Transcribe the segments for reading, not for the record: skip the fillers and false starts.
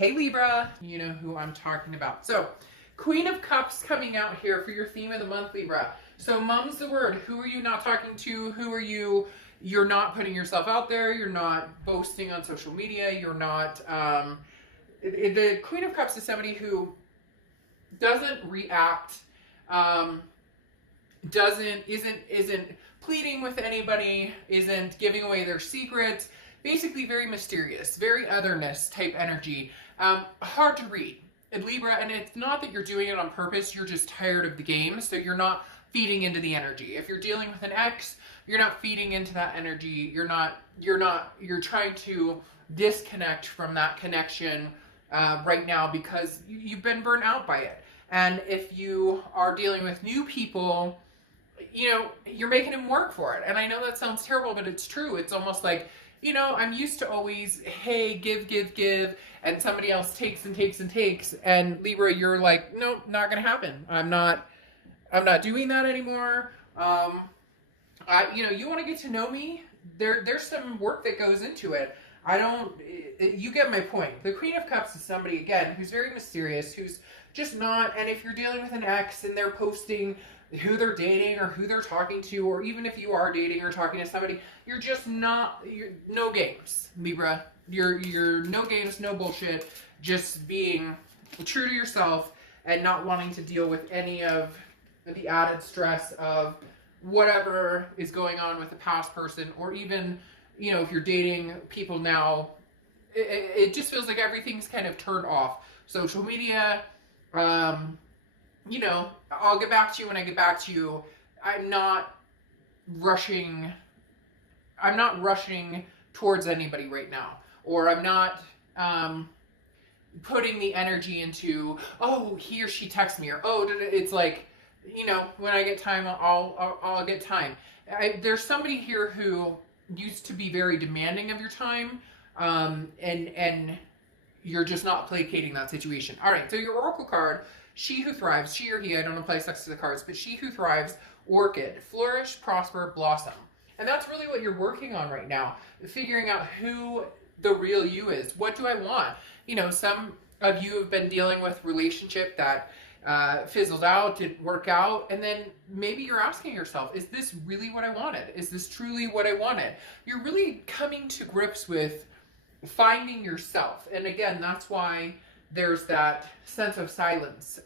Hey Libra, you know who I'm talking about. So, Queen of Cups coming out here for your theme of the month, Libra. So, mum's the word. Who are you not talking to? Who are you? You're not putting yourself out there. You're not boasting on social media. You're not. The Queen of Cups is somebody who doesn't react, isn't pleading with anybody, isn't giving away their secrets. Basically, very mysterious, very otherness type energy. Hard to read. In Libra, and it's not that you're doing it on purpose, you're just tired of the game, so you're not feeding into the energy. If you're dealing with an ex, you're not feeding into that energy. You're trying to disconnect from that connection right now because you've been burnt out by it. And if you are dealing with new people, you know, you're making them work for it. And I know that sounds terrible, but it's true. It's almost like, you know, I'm used to always, hey, give, and somebody else takes and takes and takes. And Libra, you're like, no, not gonna happen. I'm not doing that anymore. You want to get to know me. There's some work that goes into it. You get my point. The Queen of Cups is somebody, again, who's very mysterious, who's just not, and if you're dealing with an ex and they're posting who they're dating or who they're talking to, or even if you are dating or talking to somebody, you're no games, Libra. You're no games, no bullshit, just being true to yourself and not wanting to deal with any of the added stress of whatever is going on with the past person, or even, you know, if you're dating people now, it just feels like everything's kind of turned off. Social media, you know, I'll get back to you when I get back to you. I'm not rushing towards anybody right now. Or I'm not putting the energy into, oh, he or she texts me, or oh, it's like, you know, when I get time, I'll get time. There's somebody here who used to be very demanding of your time, and you're just not placating that situation. All right, so your oracle card, she who thrives, she or he, I don't apply sex to the cards, but she who thrives, orchid, flourish, prosper, blossom. And that's really what you're working on right now, figuring out who the real you is. What do I want? You know, some of you have been dealing with relationship that fizzled out, didn't work out, and then maybe you're asking yourself, is this really what I wanted? Is this truly what I wanted? You're really coming to grips with finding yourself. And again, that's why there's that sense of silence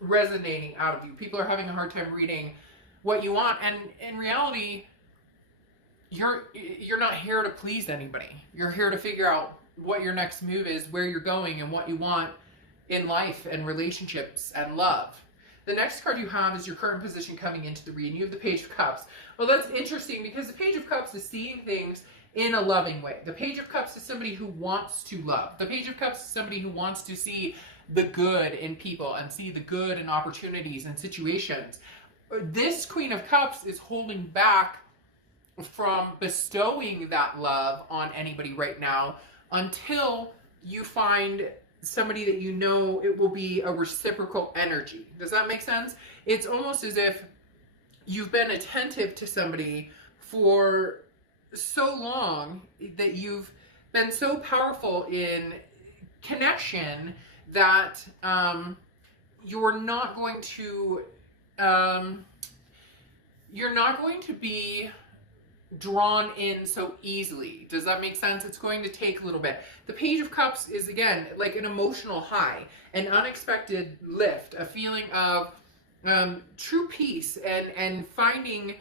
resonating out of you. People are having a hard time reading what you want, and in reality, you're not here to please anybody. You're here to figure out what your next move is, where you're going, and what you want in life and relationships and love. The next card you have is your current position coming into the reading. You have the Page of Cups. Well, that's interesting because the Page of Cups is seeing things in a loving way. The Page of Cups is somebody who wants to love. The Page of Cups is somebody who wants to see the good in people and see the good in opportunities and situations. This Queen of Cups is holding back from bestowing that love on anybody right now until you find somebody that you know it will be a reciprocal energy. Does that make sense? It's almost as if you've been attentive to somebody for so long, that you've been so powerful in connection that you're not going to be drawn in so easily. Does that make sense? It's going to take a little bit. The Page of Cups is, again, like an emotional high, an unexpected lift, a feeling of true peace and finding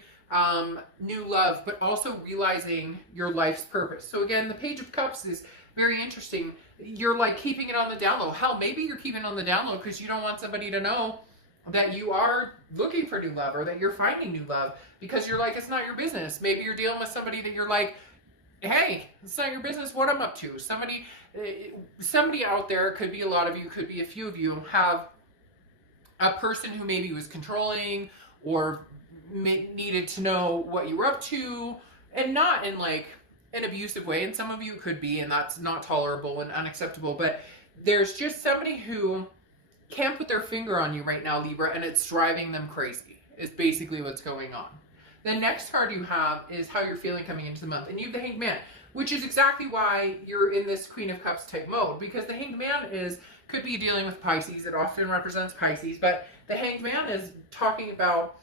new love, but also realizing your life's purpose. So again, the Page of Cups is very interesting. You're like keeping it on the down low. Hell, maybe you're keeping it on the down low because you don't want somebody to know that you are looking for new love or that you're finding new love, because you're like, it's not your business. Maybe you're dealing with somebody that you're like, hey, it's not your business what I'm up to. Somebody out there, could be a lot of you, could be a few of you, have a person who maybe was controlling or needed to know what you were up to, and not in like an abusive way. And some of you could be, and that's not tolerable and unacceptable, but there's just somebody who can't put their finger on you right now, Libra, and it's driving them crazy. Is basically what's going on. The next card you have is how you're feeling coming into the month, and you have the Hanged Man, which is exactly why you're in this Queen of Cups type mode, because the Hanged Man could be dealing with Pisces. It often represents Pisces, but the Hanged Man is talking about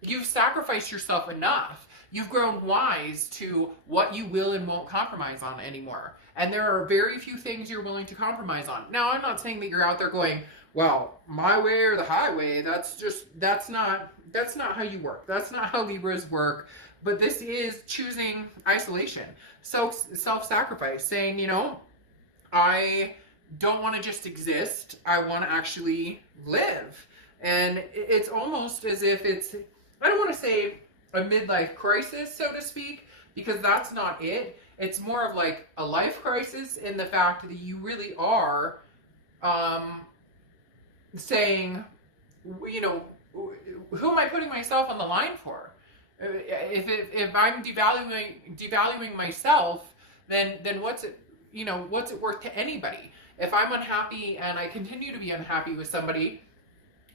you've sacrificed yourself enough. You've grown wise to what you will and won't compromise on anymore. And there are very few things you're willing to compromise on. Now, I'm not saying that you're out there going, well, my way or the highway. That's not how you work. That's not how Libras work. But this is choosing isolation, self-sacrifice, saying, I don't want to just exist. I want to actually live. And it's almost as if it's, I don't want to say a midlife crisis, so to speak, because that's not it. It's more of like a life crisis in the fact that you really are saying, who am I putting myself on the line for? If I'm devaluing myself, then what's it worth to anybody? If I'm unhappy and I continue to be unhappy with somebody,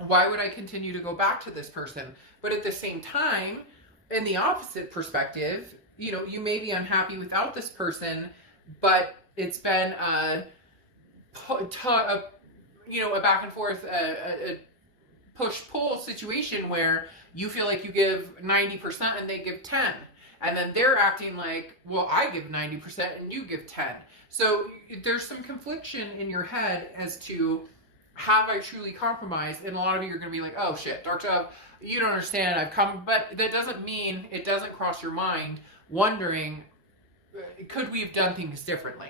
why would I continue to go back to this person? But at the same time, in the opposite perspective, you may be unhappy without this person, but it's been a back and forth, a push-pull situation where you feel like you give 90% and they give 10. And then they're acting like, well, I give 90% and you give 10. So there's some confliction in your head as to, have I truly compromised? And a lot of you are going to be like, oh shit, Dark Dove, you don't understand, I've come. But that doesn't mean, it doesn't cross your mind wondering, could we have done things differently?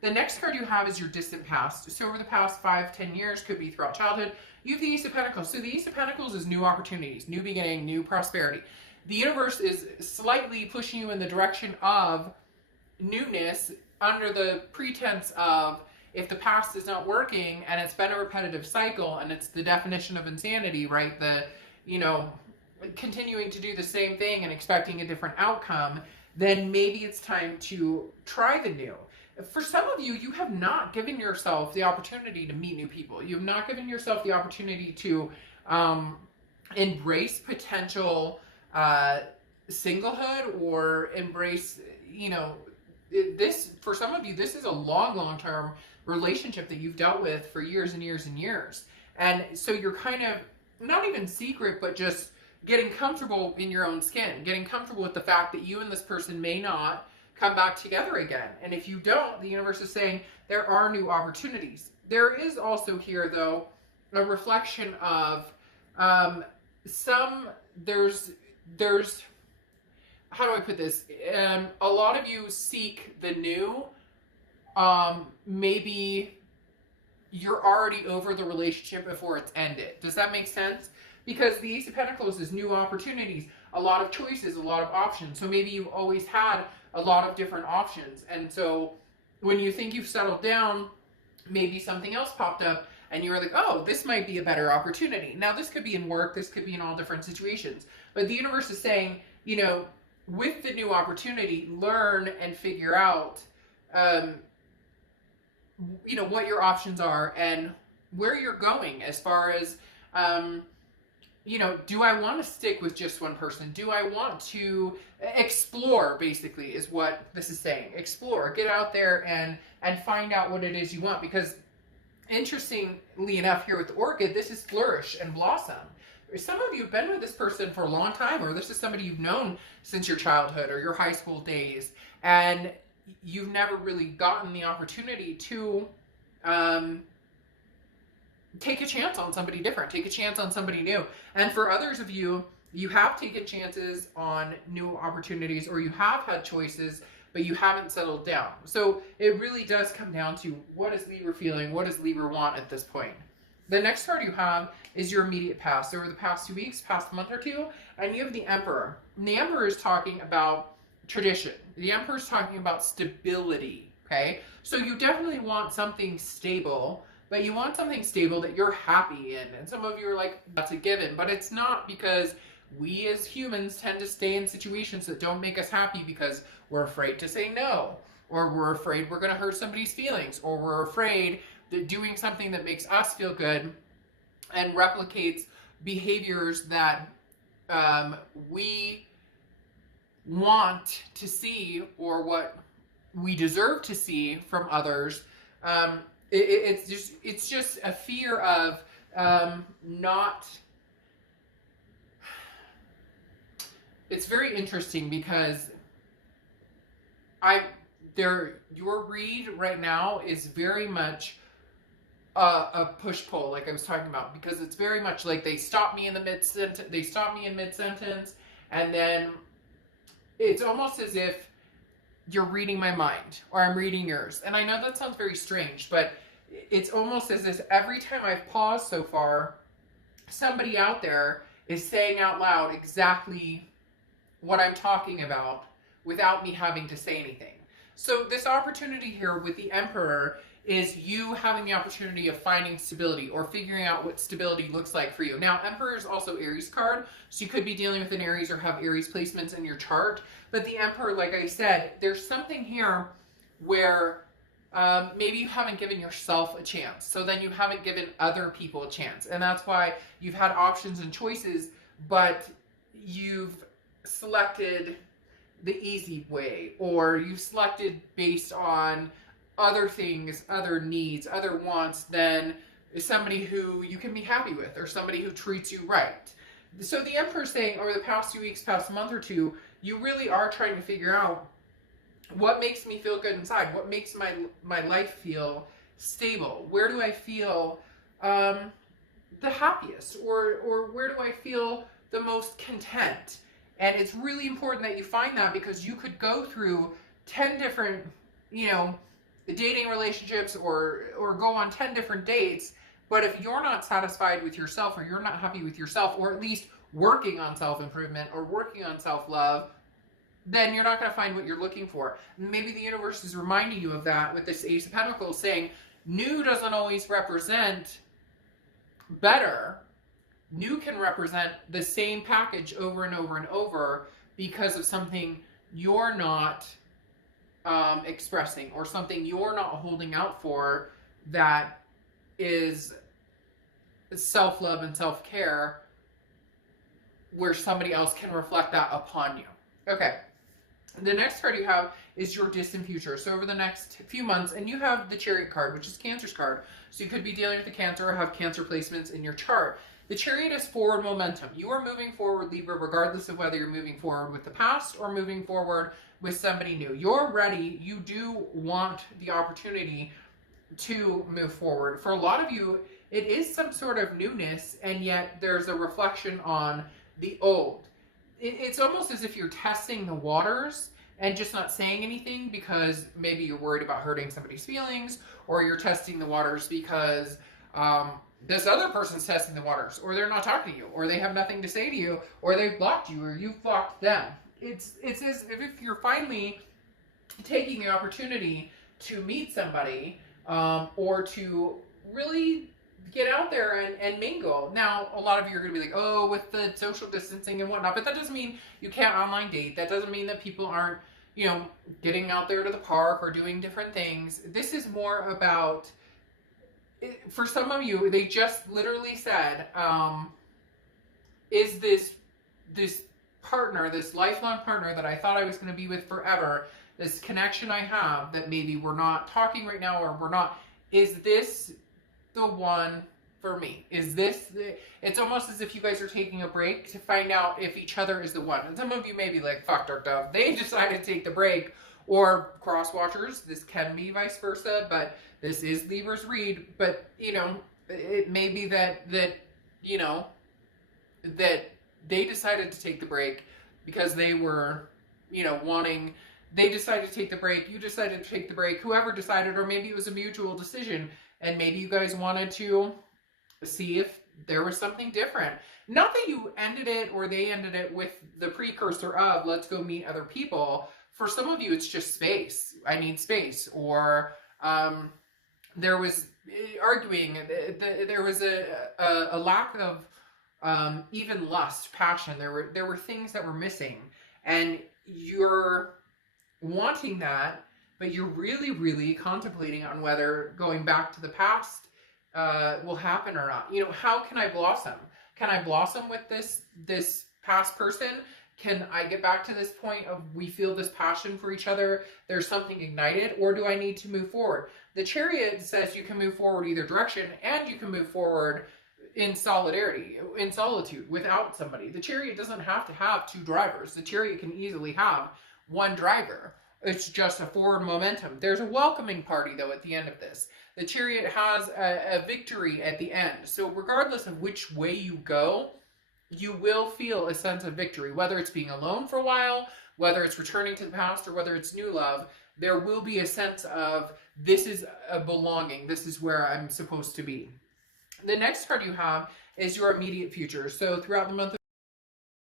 The next card you have is your distant past. So over the past 5-10 years, could be throughout childhood, you have the Ace of Pentacles. So the Ace of Pentacles is new opportunities, new beginning, new prosperity. The universe is slightly pushing you in the direction of newness under the pretense of, if the past is not working and it's been a repetitive cycle and it's the definition of insanity, right? Continuing to do the same thing and expecting a different outcome, then maybe it's time to try the new. For some of you, you have not given yourself the opportunity to meet new people. You have not given yourself the opportunity to embrace potential singlehood, or embrace, this, for some of you, this is a long-term relationship that you've dealt with for years and years and years. And so you're kind of, not even secret, but just getting comfortable in your own skin, getting comfortable with the fact that you and this person may not come back together again. And if you don't, the universe is saying there are new opportunities. There is also here, though, a reflection of there's how do I put this? A lot of you seek the new. Maybe you're already over the relationship before it's ended. Does that make sense? Because the Ace of Pentacles is new opportunities, a lot of choices, a lot of options. So maybe you've always had a lot of different options. And so when you think you've settled down, maybe something else popped up and you were like, oh, this might be a better opportunity. Now, this could be in work, this could be in all different situations. But the universe is saying, with the new opportunity, learn and figure out, what your options are and where you're going as far as, do I want to stick with just one person? Do I want to explore, basically, is what this is saying. Explore, get out there and find out what it is you want. Because interestingly enough, here with the Orchid, this is flourish and blossom. Some of you have been with this person for a long time, or this is somebody you've known since your childhood or your high school days, and you've never really gotten the opportunity to take a chance on somebody different, take a chance on somebody new. And for others of you, you have taken chances on new opportunities, or you have had choices, but you haven't settled down. So it really does come down to, what is Libra feeling? What does Libra want at this point? The next card you have is your immediate past. Over the past 2 weeks, past month or two, and you have the Emperor. And the Emperor is talking about tradition. The Emperor is talking about stability, okay? So you definitely want something stable, but you want something stable that you're happy in. And some of you are like, that's a given, but it's not, because we as humans tend to stay in situations that don't make us happy because we're afraid to say no, or we're afraid we're going to hurt somebody's feelings, or we're afraid that doing something that makes us feel good and replicates behaviors that we want to see, or what we deserve to see from others. It's just a fear of not. It's very interesting because your read right now is very much a push pull, like I was talking about, because it's very much like they stop me in mid sentence, and then it's almost as if you're reading my mind or I'm reading yours. And I know that sounds very strange, but it's almost as if every time I've paused so far, somebody out there is saying out loud exactly what I'm talking about without me having to say anything. So this opportunity here with the Emperor is you having the opportunity of finding stability or figuring out what stability looks like for you. Now, Emperor is also Aries card, so you could be dealing with an Aries or have Aries placements in your chart. But the Emperor, like I said, there's something here where maybe you haven't given yourself a chance. So then you haven't given other people a chance. And that's why you've had options and choices, but you've selected the easy way, or you've selected based on other things, other needs, other wants than somebody who you can be happy with or somebody who treats you right. So the Emperor's saying over the past 2 weeks, past month or two, you really are trying to figure out what makes me feel good inside, what makes my life feel stable, where do I feel the happiest, or where do I feel the most content. And it's really important that you find that, because you could go through 10 different, dating relationships or go on 10 different dates, but if you're not satisfied with yourself, or you're not happy with yourself, or at least working on self-improvement or working on self-love, then you're not going to find what you're looking for. Maybe the universe is reminding you of that with this Ace of Pentacles, saying new doesn't always represent better. New can represent the same package over and over and over because of something you're not expressing, or something you're not holding out for, that is self-love and self-care, where somebody else can reflect that upon you. Okay. The next card you have is your distant future. So over the next few months, and you have the Chariot card, which is Cancer's card. So you could be dealing with the Cancer or have Cancer placements in your chart. The Chariot is forward momentum. You are moving forward, Libra, regardless of whether you're moving forward with the past or moving forward with somebody new. You're ready. You do want the opportunity to move forward. For a lot of you, it is some sort of newness, and yet there's a reflection on the old. It's almost as if you're testing the waters and just not saying anything because maybe you're worried about hurting somebody's feelings, or you're testing the waters because this other person's testing the waters, or they're not talking to you, or they have nothing to say to you, or they've blocked you, or you've blocked them. It's as if you're finally taking the opportunity to meet somebody, or to really get out there and mingle. Now, a lot of you are going to be like, oh, with the social distancing and whatnot, but that doesn't mean you can't online date. That doesn't mean that people aren't, getting out there to the park or doing different things. This is more about, for some of you, they just literally said, is this partner, this lifelong partner that I thought I was going to be with forever, this connection I have that maybe we're not talking right now, or we're not, is this the one for me? Is this it's almost as if you guys are taking a break to find out if each other is the one. And some of you may be like, fuck, Dark Dove, they decided to take the break. Or cross watchers, this can be vice versa, but this is Libra's read. But it may be that they decided to take the break because they were wanting. They decided to take the break, you decided to take the break, whoever decided, or maybe it was a mutual decision. And maybe you guys wanted to see if there was something different. Not that you ended it or they ended it with the precursor of, let's go meet other people. For some of you, it's just space. I need space. Or there was arguing. There was a lack of even lust, passion. There were things that were missing. And you're wanting that, but you're really, really contemplating on whether going back to the past will happen or not. How can I blossom? Can I blossom with this past person? can I get back to this point of we feel this passion for each other, there's something ignited, or do I need to move forward? The Chariot says you can move forward either direction, and you can move forward in solidarity, in solitude, without somebody. The Chariot doesn't have to have two drivers. The Chariot can easily have one driver. It's just a forward momentum. There's a welcoming party, though, at the end of this. The Chariot has a victory at the end. So regardless of which way you go, you will feel a sense of victory. Whether it's being alone for a while, whether it's returning to the past, or whether it's new love, there will be a sense of, this is a belonging. This is where I'm supposed to be. The next card you have is your immediate future. So throughout the month of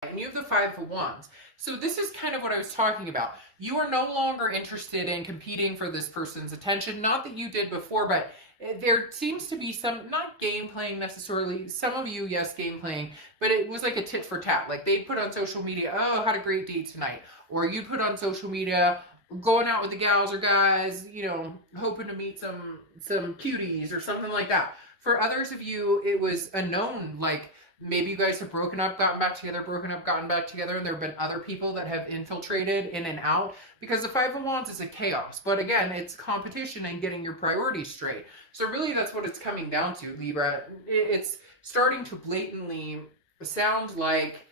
and you have the Five of Wands. So this is kind of what I was talking about. You are no longer interested in competing for this person's attention. Not that you did before, but there seems to be some, not game playing necessarily. Some of you, yes, game playing, but it was like a tit for tat. Like they put on social media, oh, had a great date tonight. Or you put on social media, going out with the gals or guys, you know, hoping to meet some cuties or something like that. For others of you, it was a known, like, maybe you guys have broken up, gotten back together, broken up, gotten back together. There have been other people that have infiltrated in and out, because the Five of Wands is a chaos. But again, it's competition and getting your priorities straight. So really that's what it's coming down to, Libra. It's starting to blatantly sound like,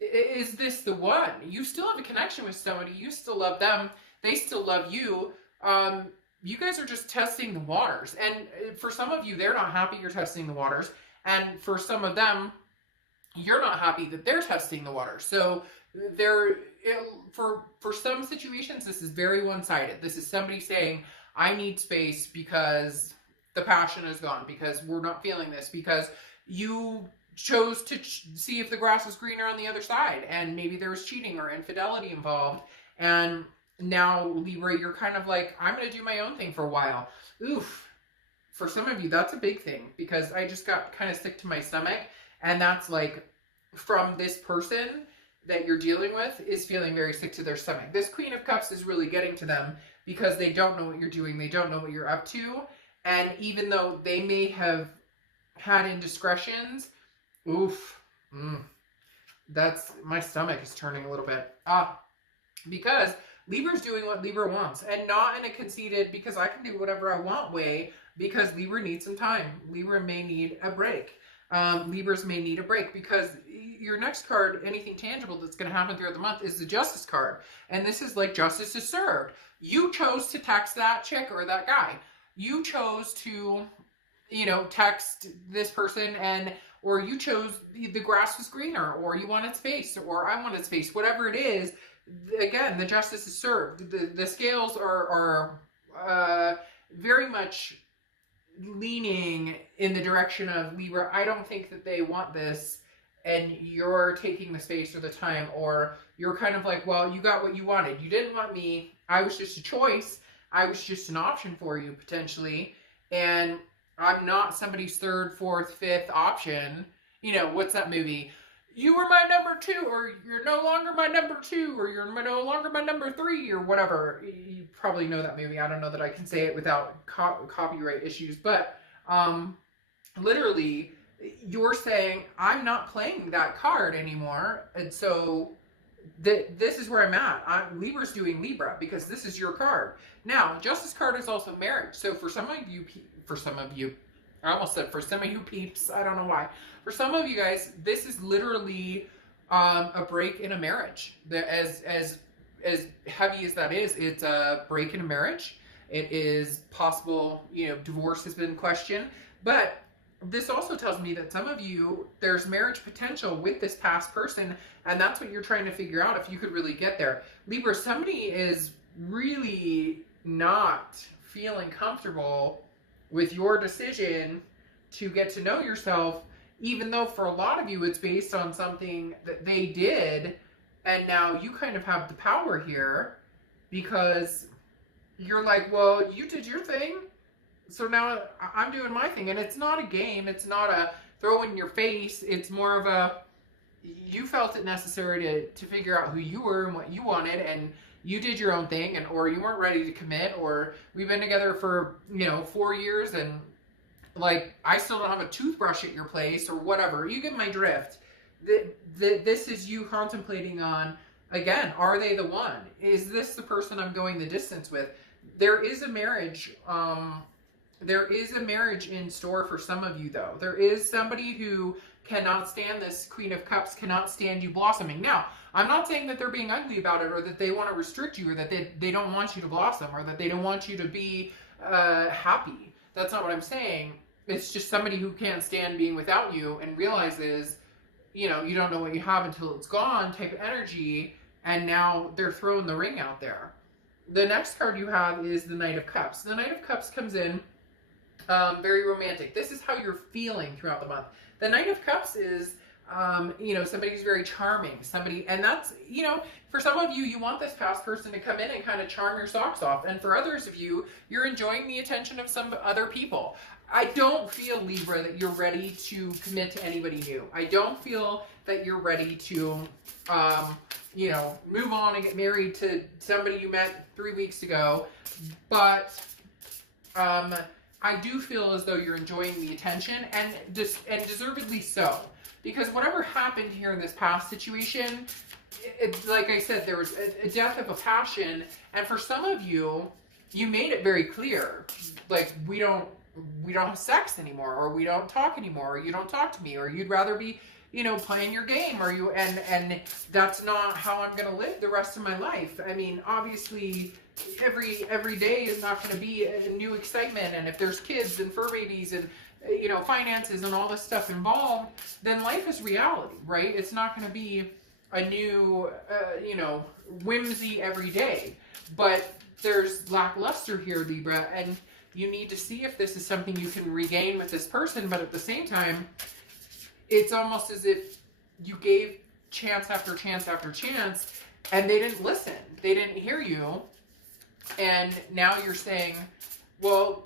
is this the one? You still have a connection with somebody. You still love them. They still love you. You guys are just testing the waters. And for some of you, they're not happy you're testing the waters. And for some of them, you're not happy that they're testing the water. So for some situations, this is very one-sided. This is somebody saying, I need space because the passion is gone, because we're not feeling this, because you chose to see if the grass was greener on the other side, and maybe there was cheating or infidelity involved. And now, Libra, you're kind of like, I'm going to do my own thing for a while. Oof. For some of you, that's a big thing, because I just got kind of sick to my stomach. And that's like, from this person that you're dealing with is feeling very sick to their stomach. This Queen of Cups is really getting to them because they don't know what you're doing. They don't know what you're up to. And even though they may have had indiscretions, oof, that's, my stomach is turning a little bit. Because Libra's doing what Libra wants, and not in a conceited, because I can do whatever I want way, because Libra needs some time. Libra may need a break. Libras may need a break, because your next card, anything tangible that's going to happen throughout the month, is the Justice card. And this is like justice is served. You chose to text that chick or that guy. You chose to, you know, text this person, or you chose the grass was greener, or you wanted space, or I wanted space, whatever it is. Again, the justice is served. The scales are very much leaning in the direction of Libra. I don't think that they want this, and you're taking the space or the time, or you're kind of like, well, you got what you wanted. You didn't want me. I was just a choice. I was just an option for you, potentially. And I'm not somebody's third, fourth, fifth option. You know, what's that movie? You were my number 2, or you're no longer my number 2, or you're no longer my number 3, or whatever. You probably know that movie. I don't know that I can say it without copyright issues, but literally, you're saying, I'm not playing that card anymore, and so this is where I'm at. Libra's doing Libra, because this is your card. Now, Justice card is also marriage, so for some of you, I almost said for some of you peeps, I don't know why. For some of you guys, this is literally a break in a marriage. As heavy as that is, it's a break in a marriage. It is possible, you know, divorce has been questioned. But this also tells me that some of you, there's marriage potential with this past person, and that's what you're trying to figure out if you could really get there. Libra, somebody is really not feeling comfortable with your decision to get to know yourself, even though for a lot of you it's based on something that they did, and now you kind of have the power here because you're like, well, you did your thing, so now I'm doing my thing. And it's not a game, it's not a throw in your face, it's more of a, you felt it necessary to figure out who you were and what you wanted, and you did your own thing, and or you weren't ready to commit, or we've been together for, you know, 4 years, and like I still don't have a toothbrush at your place, or whatever. You get my drift. This is you contemplating on, again, are they the one? Is this the person I'm going the distance with? There is a marriage. There is a marriage in store for some of you, though. There is somebody who cannot stand this Queen of Cups, cannot stand you blossoming. Now, I'm not saying that they're being ugly about it, or that they want to restrict you, or that they don't want you to blossom, or that they don't want you to be happy. That's not what I'm saying. It's just somebody who can't stand being without you and realizes, you know, you don't know what you have until it's gone type of energy, and now they're throwing the ring out there. The next card you have is the Knight of Cups. The Knight of Cups comes in very romantic. This is how you're feeling throughout the month. The Knight of Cups is, you know, somebody who's very charming. Somebody, and that's, you know, for some of you, you want this past person to come in and kind of charm your socks off. And for others of you, you're enjoying the attention of some other people. I don't feel, Libra, that you're ready to commit to anybody new. I don't feel that you're ready to, you know, move on and get married to somebody you met 3 weeks ago. But I do feel as though you're enjoying the attention, and deservedly so. Because whatever happened here in this past situation, like I said, there was a death of a passion. And for some of you, you made it very clear, like, we don't have sex anymore, or we don't talk anymore, or you don't talk to me, or you'd rather be, you know, playing your game, or you, and that's not how I'm going to live the rest of my life. I mean, obviously, every day is not going to be a new excitement. And if there's kids and fur babies and, you know, finances and all this stuff involved, then life is reality, right? It's not going to be a new, you know, whimsy every day. But there's lackluster here, Libra, and you need to see if this is something you can regain with this person. But at the same time, it's almost as if you gave chance after chance after chance, and they didn't listen. They didn't hear you. And now you're saying, well,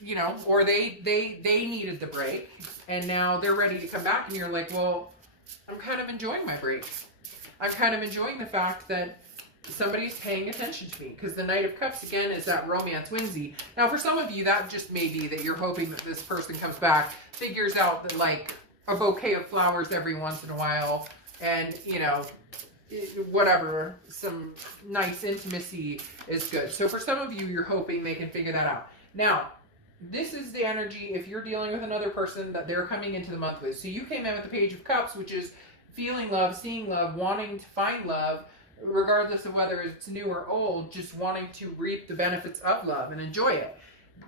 you know, or they needed the break, and now they're ready to come back, and you're like, well, I'm kind of enjoying my break. I'm kind of enjoying the fact that somebody's paying attention to me, because the Knight of Cups, again, is that romance whimsy. Now, for some of you, that just may be that you're hoping that this person comes back, figures out that, like, a bouquet of flowers every once in a while, and, you know, whatever, some nice intimacy is good. So for some of you, you're hoping they can figure that out. Now, this is the energy, if you're dealing with another person, that they're coming into the month with. So you came in with the Page of Cups, which is feeling love, seeing love, wanting to find love, regardless of whether it's new or old, just wanting to reap the benefits of love and enjoy it.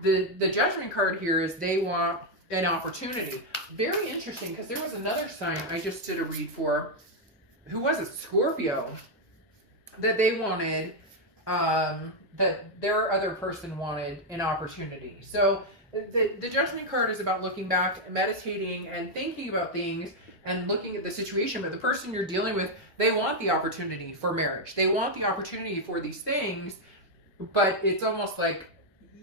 The Judgment card here is they want an opportunity. Very interesting, because there was another sign I just did a read for, who was it? Scorpio, that they wanted, that their other person wanted an opportunity. So the Judgment card is about looking back, meditating, and thinking about things, and looking at the situation. But the person you're dealing with, they want the opportunity for marriage. They want the opportunity for these things, but it's almost like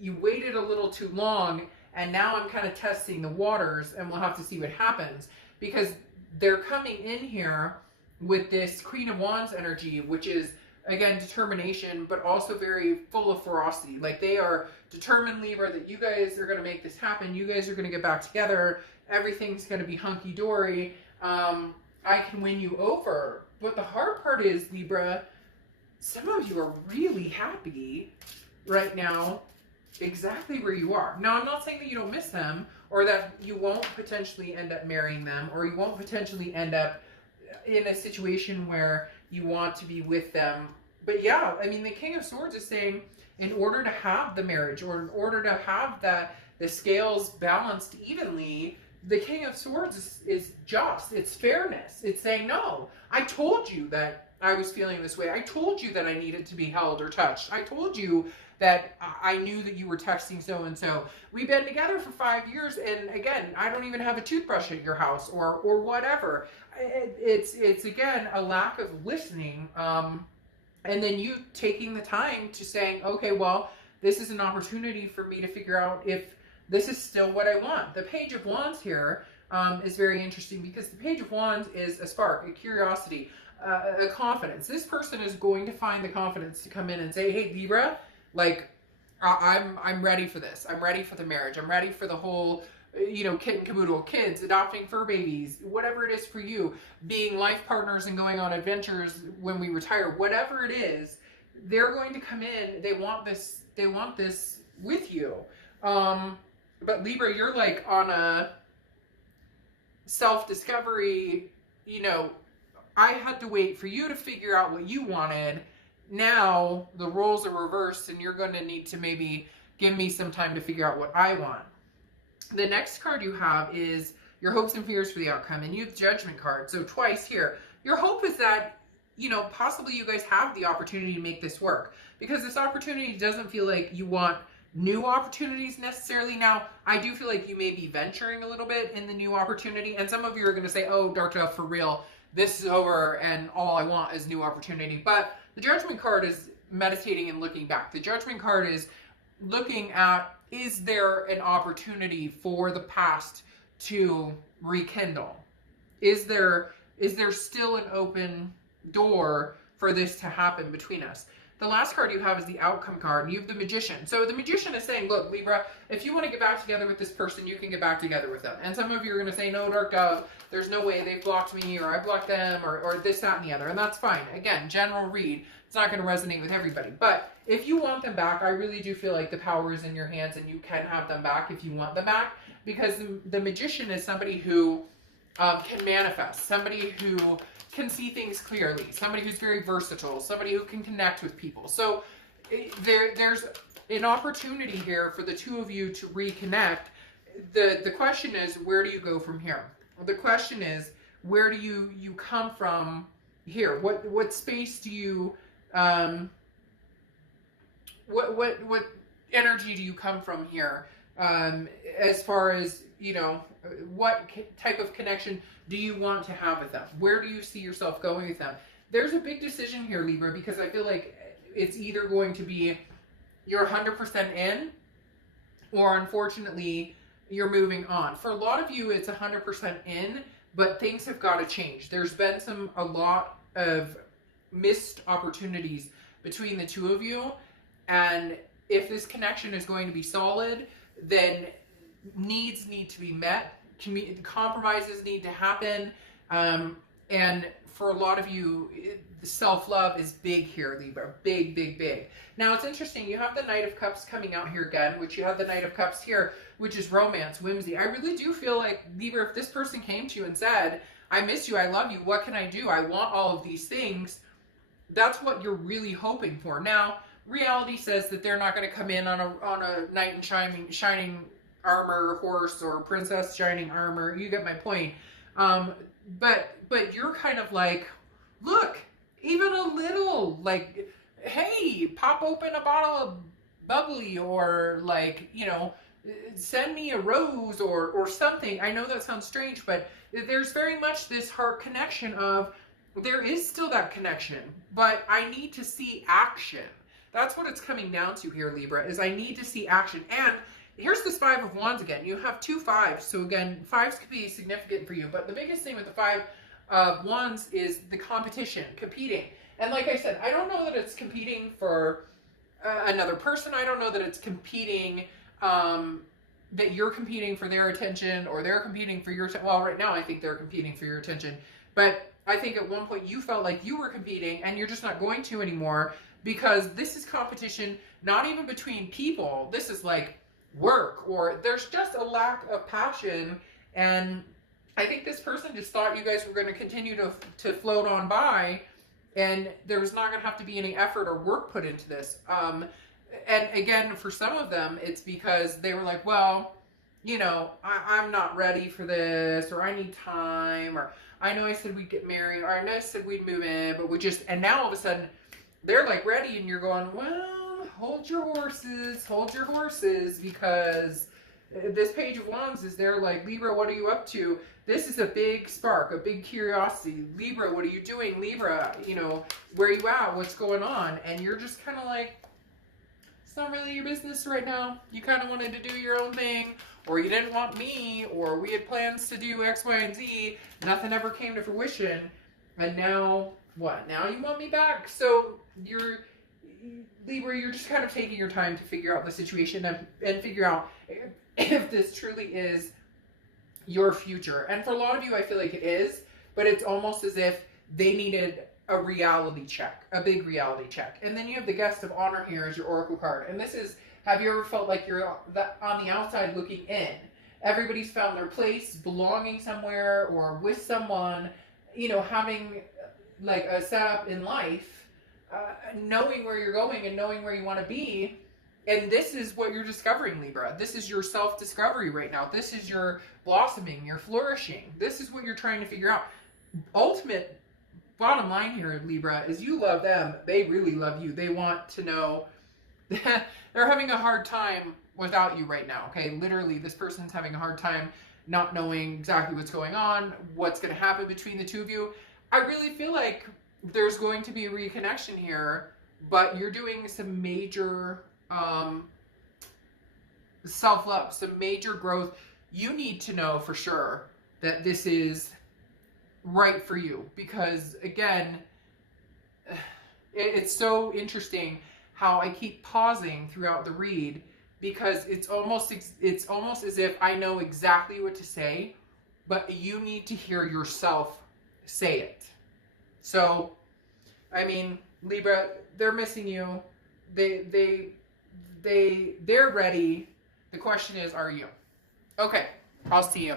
you waited a little too long, and now I'm kind of testing the waters, and we'll have to see what happens. Because they're coming in here with this Queen of Wands energy, which is, again, determination, but also very full of ferocity. Like, they are determined, Libra, that you guys are going to make this happen. You guys are going to get back together. Everything's going to be hunky-dory. I can win you over. But the hard part is, Libra, some of you are really happy right now exactly where you are. Now, I'm not saying that you don't miss them, or that you won't potentially end up marrying them, or you won't potentially end up in a situation where you want to be with them. But yeah, I mean, the King of Swords is saying, in order to have the marriage, or in order to have the scales balanced evenly, the King of Swords is just. It's fairness. It's saying, no, I told you that I was feeling this way. I told you that I needed to be held or touched. I told you that I knew that you were texting so-and-so. We've been together for 5 years, and again, I don't even have a toothbrush at your house, or whatever. It's again, a lack of listening, and then you taking the time to saying, okay, well, this is an opportunity for me to figure out if this is still what I want. The Page of Wands here is very interesting, because the Page of Wands is a spark, a curiosity, a confidence. This person is going to find the confidence to come in and say, hey, Libra, like, I'm ready for this. I'm ready for the marriage. I'm ready for the whole you know, kit and caboodle, kids, adopting fur babies, whatever it is for you, being life partners and going on adventures when we retire, whatever it is, they're going to come in. They want this with you. But Libra, you're like on a self-discovery, you know, I had to wait for you to figure out what you wanted. Now the roles are reversed and you're going to need to maybe give me some time to figure out what I want. The next card you have is your hopes and fears for the outcome, and you have Judgment card. So twice here. Your hope is that, you know, possibly you guys have the opportunity to make this work, because this opportunity doesn't feel like you want new opportunities necessarily. Now, I do feel like you may be venturing a little bit in the new opportunity, and some of you are going to say, oh, Dark Dove, for real, this is over and all I want is new opportunity. But the Judgment card is meditating and looking back. The Judgment card is looking at, is there an opportunity for the past to rekindle? Is there still an open door for this to happen between us? The last card you have is the Outcome card. You have the Magician. So the Magician is saying, look, Libra, if you want to get back together with this person, you can get back together with them. And some of you are going to say, no, Dark Dove, there's no way, they've blocked me, or I blocked them, or this, that, and the other. And that's fine. Again, general read. It's not going to resonate with everybody. But if you want them back, I really do feel like the power is in your hands and you can have them back if you want them back. Because the Magician is somebody who can manifest, somebody who can see things clearly, somebody who's very versatile, somebody who can connect with people. So there's an opportunity here for the two of you to reconnect. The question is, where do you go from here? The question is, where do you come from here? What space do you what energy do you come from here? As far as, you know, what type of connection do you want to have with them? Where do you see yourself going with them? There's a big decision here, Libra, because I feel like it's either going to be you're 100% in, or unfortunately, you're moving on. For a lot of you, it's 100% in, but things have got to change. There's been a lot of missed opportunities between the two of you, and if this connection is going to be solid, then needs need to be met, compromises need to happen, and for a lot of you, self-love is big here, Libra. Big, big, big. Now, it's interesting. You have the Knight of Cups coming out here again, which you have the Knight of Cups here, which is romance, whimsy. I really do feel like, Libra, if this person came to you and said, I miss you, I love you, what can I do? I want all of these things. That's what you're really hoping for. Now, reality says that they're not going to come in on a knight in shining armor horse or princess shining armor. You get my point. But you're kind of like, look, even a little, like, hey, pop open a bottle of bubbly, or like, you know, send me a rose or something. I know that sounds strange, but there's very much this heart connection of, there is still that connection, but I need to see action. That's what it's coming down to here, Libra, is I need to see action. And here's this Five of Wands again. You have 2 5s. So again, 5s could be significant for you. But the biggest thing with the 5 of Wands is the competition, competing. And like I said, I don't know that it's competing for another person. I don't know that it's competing, that you're competing for their attention, or they're competing for your attention. Well, right now I think they're competing for your attention. But I think at one point you felt like you were competing, and you're just not going to anymore, because this is competition, not even between people. This is like work, or there's just a lack of passion. And I think this person just thought you guys were going to continue to float on by, and there was not going to have to be any effort or work put into this. And again, for some of them, it's because they were like, well, you know, I'm not ready for this, or I need time, or I know I said we'd get married, or I know I said we'd move in, but we just, and now all of a sudden they're like ready, and you're going, well, hold your horses, because this Page of Wands is there like, Libra, what are you up to? This is a big spark, a big curiosity. Libra, what are you doing? Libra, you know, where are you at? What's going on? And you're just kind of like, it's not really your business right now. You kind of wanted to do your own thing, or you didn't want me, or we had plans to do X, Y, and Z. Nothing ever came to fruition. And now, what? Now you want me back? So Libra, you're just kind of taking your time to figure out the situation and figure out if this truly is your future. And for a lot of you, I feel like it is, but it's almost as if they needed a reality check, a big reality check. And then you have the guest of honor here as your oracle card. And this is, have you ever felt like you're on the outside looking in? Everybody's found their place, belonging somewhere or with someone, you know, having like a setup in life, knowing where you're going and knowing where you want to be. And this is what you're discovering, Libra. This is your self-discovery right now. This is your blossoming, your flourishing. This is what you're trying to figure out. Ultimate bottom line here, Libra, is you love them. They really love you. They want to know that they're having a hard time without you right now, okay? Literally, this person's having a hard time not knowing exactly what's going on, what's going to happen between the two of you. I really feel like there's going to be a reconnection here, but you're doing some major self-love, some major growth. You need to know for sure that this is right for you, because again, it's so interesting how I keep pausing throughout the read, because it's almost as if I know exactly what to say, but you need to hear yourself say it. So, I mean, Libra, they're missing you. They're ready. The question is, are you? Okay, I'll see you.